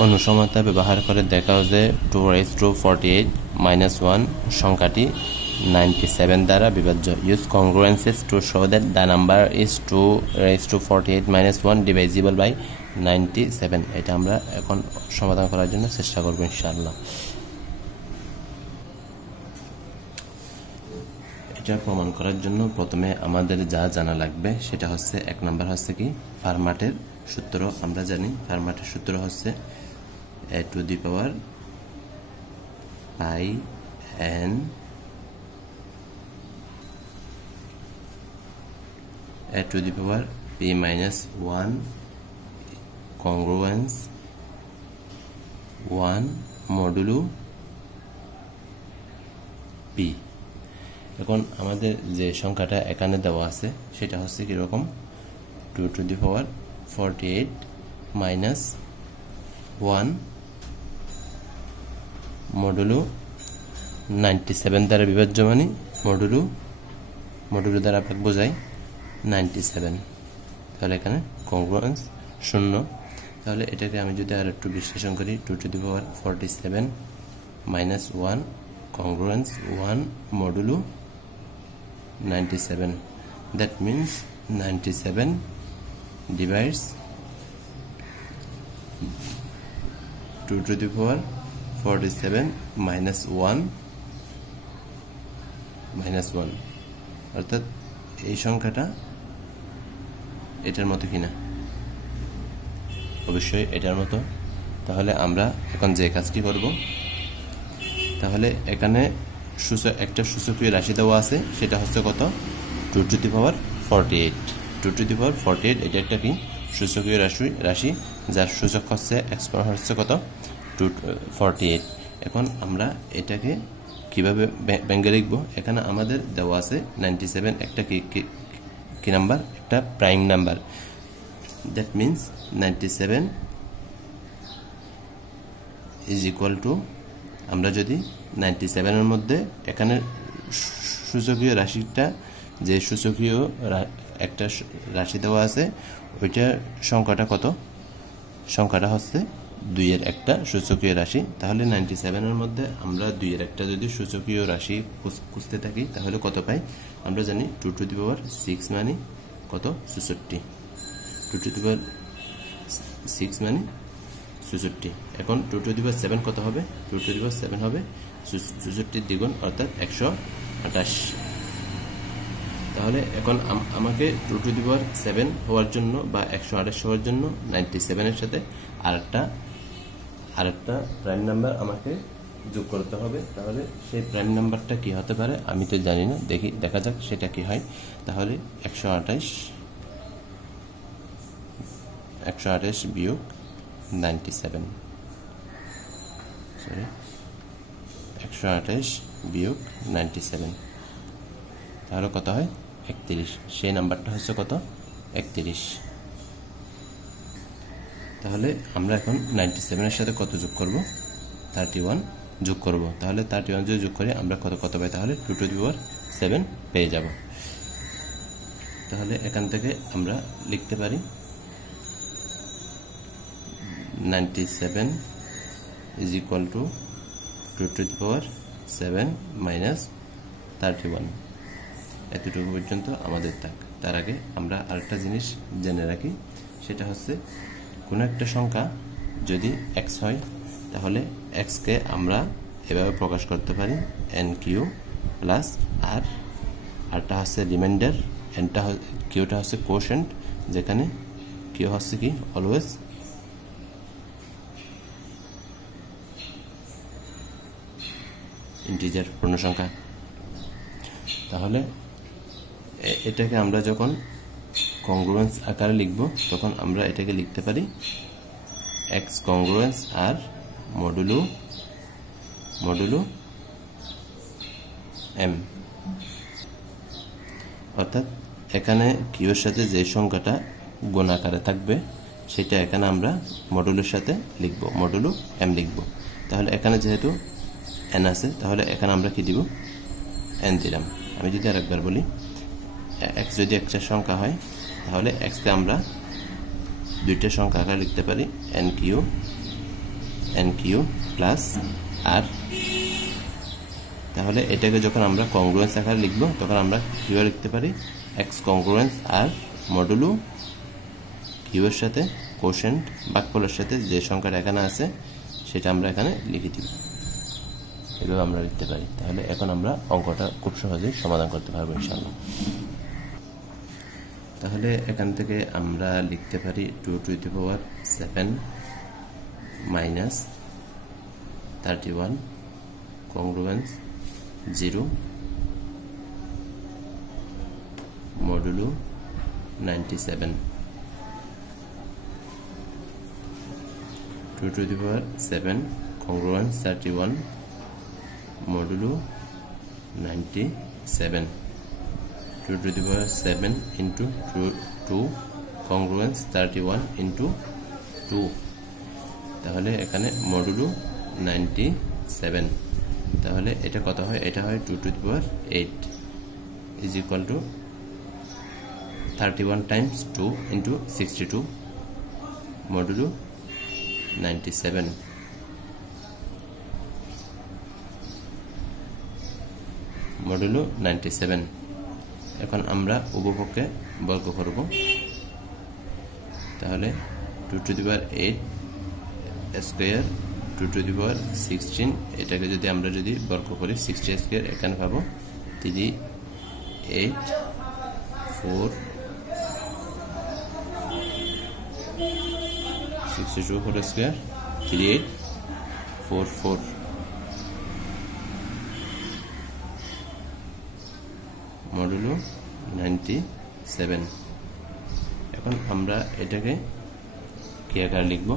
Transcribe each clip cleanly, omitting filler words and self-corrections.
অনুসমতা ব্যবহার করে দেখাও যে 2⁴ - 1 সংখ্যাটি 97 দ্বারা বিভাজ্য। Use congruences to show that the number is 2⁴ - 1 divisible by 97। এটা আমরা এখন সমাধান করার জন্য চেষ্টা করব ইনশাআল্লাহ। এটা প্রমাণ করার জন্য প্রথমে আমাদের যা জানা লাগবে সেটা হচ্ছে, এক নাম্বার হচ্ছে কি ফার্মাটের সূত্র। আমরা জানি ফার্মাটের সূত্র হচ্ছে a⁴n a⁴p−1 congruence 1 modulo p। এখন আমাদের যে সংখ্যাটা এখানে দেওয়া আছে সেটা হচ্ছে কিরকম, 2⁴ - 1 মডুলো 97 দ্বারা বিভাজ্য, মানে মডুলো দ্বারা আপনাকে বোঝায় 97। তাহলে এখানে কংগ্রুয়েন্স 0। তাহলে এটাকে আমি যদি আর একটু বিশ্লেষণ করি, 2⁴ - 1 congruence 1 modulo 97, that means 97 divides 2⁴ - 1 অর্থাৎ এই সংখ্যাটা এটার মতো কিনা, অবশ্যই এটার মতো। তাহলে আমরা এখন যে কাজটি করব, তাহলে এখানে একটা সূচকীয় রাশি দেওয়া আছে, সেটা হচ্ছে কত, 2⁴। 2⁴ এটা একটা কি সূচকীয় রাশি যার সূচক হচ্ছে এক্সপোনেন্ট হচ্ছে কত, 248। এখন আমরা এটাকে কিভাবে ব্যঙ্গে লিখব, এখানে আমাদের দেওয়া আছে 97 একটা কি নাম্বার, একটা prime number. That means 97 is equal to, আমরা যদি 97 এর মধ্যে এখানে সূচকীয় রাশিটা, যে সূচকীয় একটা রাশি দেওয়া আছে ওইটা সংখ্যাটা কত, সংখ্যাটা হচ্ছে 2 এর একটা সূচকীয় রাশি। তাহলে 97 এর মধ্যে আমরা 2 এর একটা যদি সূচকীয় রাশি খুঁজতে থাকি তাহলে কত পাই, আমরা জানি 2⁶ মানে কত, 66। 2⁶ মানে 66। এখন 2⁷ কত হবে, 2⁷ হবে 66 দ্বিগুণ অর্থাৎ 128। তাহলে এখন আমাকে 2⁷ হওয়ার জন্য বা 128 হওয়ার জন্য 97 এর সাথে আরেকটা প্রাইম নাম্বার আমাকে যোগ করতে হবে। তাহলে সেই প্রাইম নাম্বারটা কি হতে পারে আমি তো জানি না, দেখা যাক সেটা কি হয়। তাহলে 128 বিয়োগ 97, সরি 128 বিয়োগ 97, তাহলে কত হয়, 31। সেই নাম্বারটা হচ্ছে কত, 31। তাহলে আমরা এখন 97 এর সাথে কত যোগ করব, 31 যোগ করব। তাহলে 31 যদি যোগ করি আমরা কত পাই, তাহলে 2⁷ পেয়ে যাব। তাহলে এখান থেকে আমরা লিখতে পারি 97 is equal to 2⁷ - 31। এতটুকু পর্যন্ত আমাদের থাক। তার আগে আমরা আরেকটা জিনিস জেনে রাখি, সেটা হচ্ছে কোনো একটা সংখ্যা যদি x হয় তাহলে x কে আমরা এভাবে প্রকাশ করতে পারি nq প্লাস r, আরটা হচ্ছে রিমাইন্ডার, কিউটা হচ্ছে কোশেন্ট, যেখানে কিউ হচ্ছে কি অলওয়েজ ইন্টিজার, পূর্ণসংখ্যা। তাহলে এটাকে আমরা যখন কংগ্রুয়েন্স আকারে লিখব তখন আমরা এটাকে লিখতে পারি x কংগ্রুয়েন্স আর মডুলো m, অর্থাৎ এখানে কিউর সাথে যে সংখ্যাটা গুণ আকারে থাকবে সেটা এখানে আমরা মডুলোর সাথে লিখব, মডুলো m লিখব। তাহলে এখানে যেহেতু n আছে তাহলে এখানে আমরা কি দিব, n দিলাম। আমি যদি আরেকবার বলি, x যদি একটা সংখ্যা হয় তাহলে x কে আমরা দুইটা সংখ্যা আকারে লিখতে পারি, n Q N Q plus R. তাহলে এটাকে যখন আমরা কংগ্রুয়েন্স আকারে লিখব তখন আমরা কিভাবে লিখতে পারি, এক্স কংগ্রুয়েন্স আর মডুলো কিউ এর সাথে কোশেন্ট ভাগফলের সাথে যে সংখ্যাটা এখানে আছে সেটা আমরা এখানে লিখে দিব, এভাবে আমরা লিখতে পারি। তাহলে এখন আমরা অঙ্কটা খুব সহজেই সমাধান করতে পারবো ইনশাআল্লাহ। তাহলে এখান থেকে আমরা লিখতে পারি 2 to the power 7 minus 31 কংগ্রুয়েন্স 0 modulo 97। 2 to the power 7 congruence 31 modulo 97। 2 to the power 7 into 2 congruence 31 into 2, তাহলে এখানে মডুলো 97। তাহলে এটা কত হয়, এটা হয় 2 to the power 8 is equal to 31 times 2 into 62 modulo 97। Modulo 97। এখন আমরা উভয়পক্ষে বর্গ করব, তাহলে 2 to the power 8 square 2 to the power 16, এটাকে যদি আমরা বর্গ করি 60 স্কয়ার, এখানে পাবো 3 8 4 62 হোল স্কয়ার 3844 মডুলো 97। এখন আমরা এটাকে কি আকারে লিখব,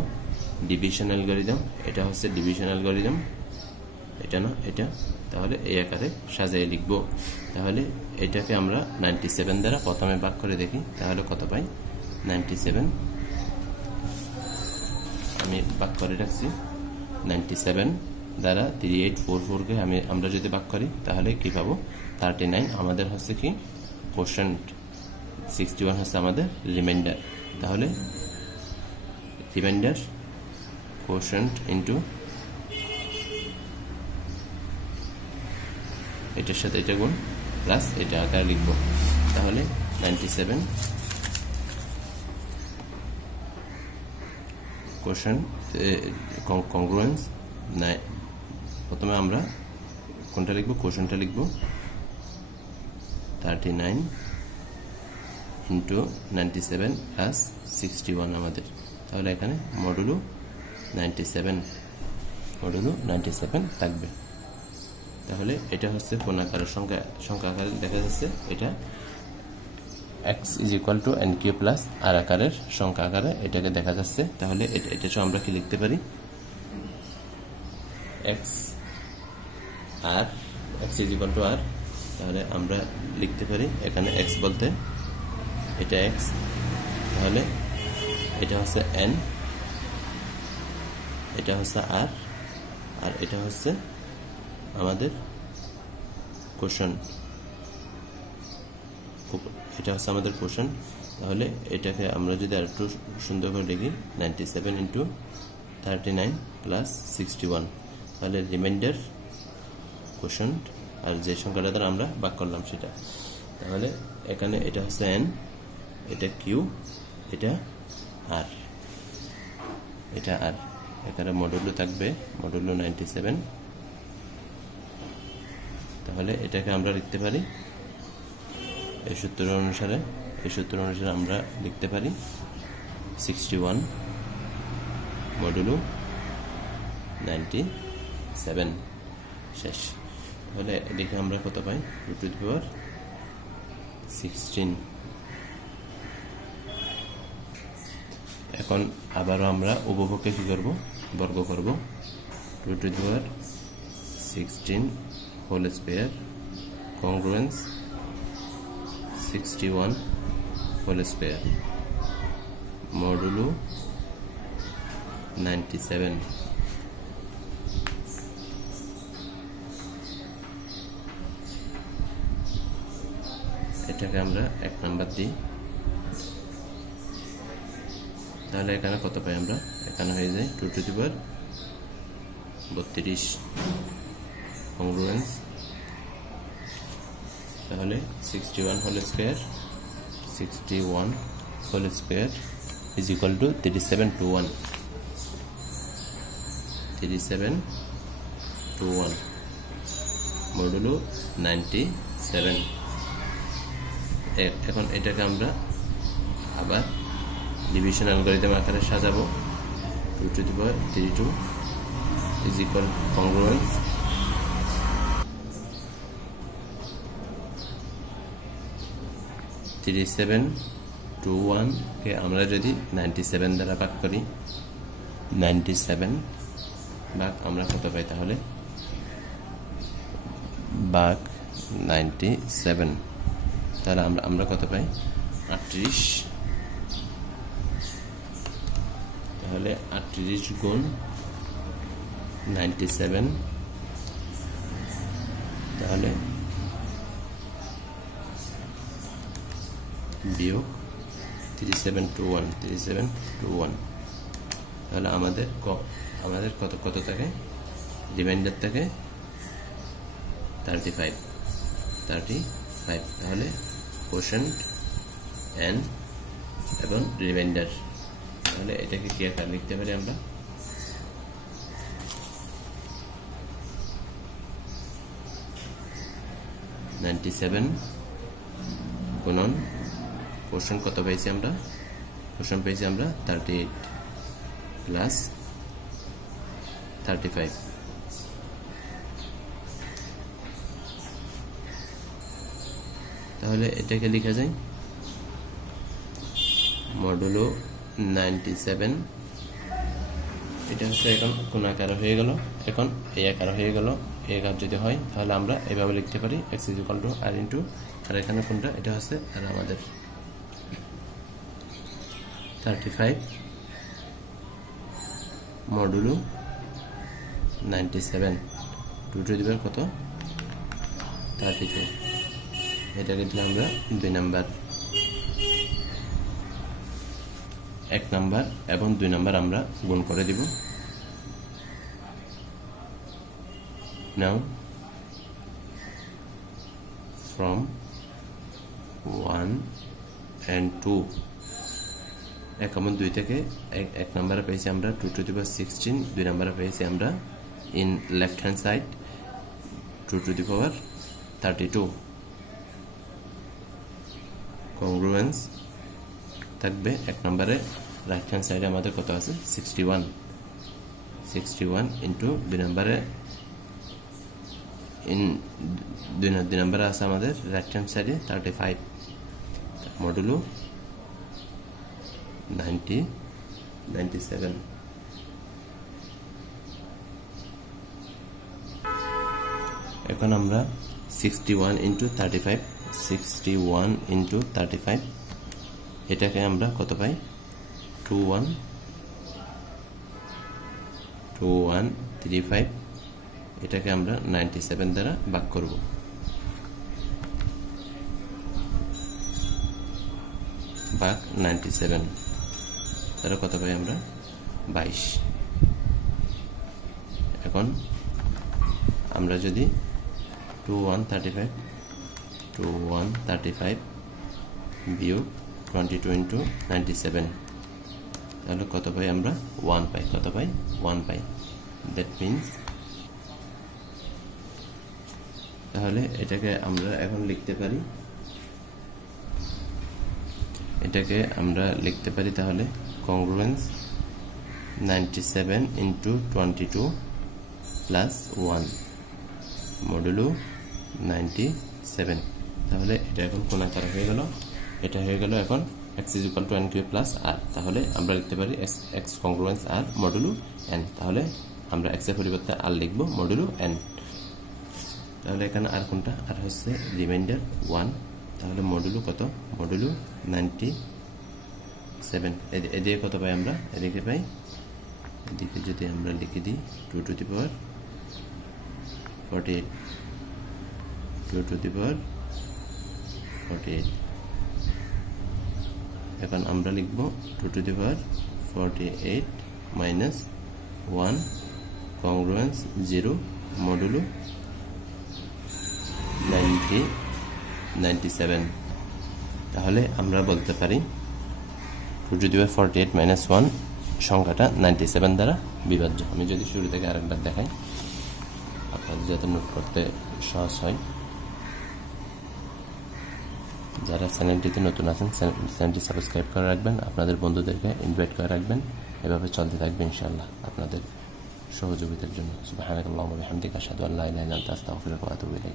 ডিভিশন অ্যালগরিদম। এটা হচ্ছে ডিভিশন অ্যালগরিদম, এটা না এটা, তাহলে এই আকারে সাজিয়ে লিখব। তাহলে এটাকে আমরা 97 দ্বারা প্রথমে ভাগ করে দেখি, তাহলে কত পাই, 97 আমি ভাগ করে রাখছি। 97 দ্বারা 3844 কে আমরা যদি ভাগ করি তাহলে কি পাবো, 39 আমাদের হচ্ছে কি কোশেন্ট, 61 হচ্ছে আমাদের রিমাইন্ডার। তাহলে রিমাইন্ডার কোশেন্ট ইন্টু এটার সাথে এটা গুণ প্লাস এটা আকারে লিখবো। তাহলে 97 কোশেন্ট কংগ্রুয়েন্স, প্রথমে আমরা কোনটা লিখবো, কোশেন্টটা লিখবো 39 ইন্টু 97 প্লাস 61 আমাদের। তাহলে এখানে মডুলো 97 থাকবে। তাহলে এটা হচ্ছে কোন আকারের সংখ্যা আকারে দেখা যাচ্ছে, এটা x is equal to n Q plus R আকারের সংখ্যা আকারে এটাকে দেখা যাচ্ছে। তাহলে এটা আমরা কি লিখতে পারি, x is equal to r। তাহলে আমরা লিখতে পারি এখানে x বলতে এটা x, তাহলে এটা হচ্ছে n, এটা হচ্ছে r, আর এটা হচ্ছে আমাদের কোশেন্ট, এটা হচ্ছে আমাদের কোশেন্ট। তাহলে এটাকে আমরা যদি আরেকটু সুন্দর করে লিখি 97 ইন্টু 39 প্লাস 61, তাহলে রিমাইন্ডার কোশেন্ট আর যে সংখ্যাটা দ্বারা আমরা ভাগ করলাম সেটা। তাহলে এখানে এটা হচ্ছে n, এটা কিউ, এটা আর, এটা আর, এখানে মডুলো থাকবে মডুলো 97। তাহলে এটাকে আমরা লিখতে পারি এই সূত্র অনুসারে আমরা লিখতে পারি 61 মডুলো 97 শেষ। তাহলে এদিকে আমরা কত পাই, 2 to the power 16। এখন আবারও আমরা উভয়পক্ষে কি করব, বর্গ করব। 2 to the power 16 whole square congruence 61 whole square modulo 97। এটাকে আমরা 1 নাম্বার দিই, তাহলে এখানে কত পাই আমরা, এখানে হয়ে যায় 2 to the power 32 কংগ্রুয়েন্স তাহলে 61 whole square is equal to 37 to 1 modulo 97 এখন এটাকে আমরা আবার ডিভিশন অ্যালগরিদম আকারে সাজাবো 2 to the power 32 is equal congruence to 1 কে আমরা যদি 97 দ্বারা ভাগ করি 97 ভাগ আমরা কত পাই তাহলে ভাগ 97 তাহলে আমরা কত পাই 38 তাহলে 38 গুণ 97 তাহলে বিয়োগ 37 to 1 তাহলে আমাদের কত থাকে রিমাইন্ডার থাকে 35 তাহলে কোশেন্ট n এবং রিমাইন্ডার তাহলে এটাকে কি আকারে লিখতে পারি আমরা গুণন কোশেন্ট কত পেয়েছি আমরা 38 প্লাস 35 তাহলে এটাকে লেখা যায় মডুলো 97 এটা হচ্ছে এখন কোন আকার হয়ে গেল এখন এই আকার হয়ে গেল এই আকার যদি হয় তাহলে আমরা এভাবে লিখতে পারি x = r * আর এখানে কোনটা এটা হচ্ছে আর আমাদের 35 মডুলো 97 2 to the power কত 32 এটাকে দিলাম আমরা 2 নাম্বার 1 নাম্বার এবং 2 নাম্বার আমরা গুণ করে দিব now from 1 and 2 1 এবং 2 থেকে 1 নাম্বারে পেয়েছি আমরা 2 to the power 16 2 নাম্বারে পেয়েছি আমরা in left hand side 2 to the power 32 congruence থাকবে 1 নম্বরে রাইট হ্যান্ড সাইডে আমাদের কত আছে 61 ইনটু 2 নম্বরে ইন 2 নম্বরে আছে আমাদের রাইট হ্যান্ড সাইডে 35 মডুলো 97 এখন আমরা 61 ইনটু 35 এটাকে আমরা কত পাই 2135 এটাকে আমরা 97 দ্বারা ভাগ করব ভাগ 97 তাহলে কত পাই আমরা 22 এখন আমরা যদি 2135 বিয়োগ 22 ইনটু 97 তাহলে কত পাই আমরা 1 পাই কত পাই 1 পাই দ্যাট মিন্স তাহলে এটাকে আমরা এখন লিখতে পারি তাহলে congruence 97 ইনটু 22 প্লাস 1 মডুলো 97 তাহলে এটা এখন কোন আকার হয়ে গেল এটা হয়ে গেল এখন x = n cube plus r তাহলে আমরা লিখতে পারি x congruence r modulo n তাহলে আমরা x এর পরিবর্তে r লিখব মডুলো n তাহলে এখানে আর কোনটা আর হচ্ছে রিমাইন্ডার 1 তাহলে মডুলো কত মডুলো 97 এদিকে কত পাই আমরা এদিকে পাই এদিকে যদি আমরা লিখে দিই 2 to the power 48 2 to the power 48 এখন আমরা লিখব 2 to the power 48 minus 1 কংগ্রুয়েন্স 0 modulo 97। তাহলে আমরা বলতে পারি 2⁴ সংখ্যাটা 97 দ্বারা বিভাজ্য। আমি যদি শুরু থেকে আরেকবার দেখাই আপনাদের যাতে নোট করতে সহজ হয়। যারা চ্যানেলটিতে নতুন আছেন চ্যানেলটি সাবস্ক্রাইব করে রাখবেন, আপনাদের বন্ধুদেরকে ইনভাইট করে রাখবেন। এভাবে চলতে থাকবে ইনশাআল্লাহ আপনাদের সহযোগিতার জন্য। সুবহানাকাল্লাহুম্মা ওয়া বিহামদিকা আশহাদু আল্লা ইলাহা ইল্লা আনতা আস্তাগফিরুকা ওয়া আতুবু ইলাইক।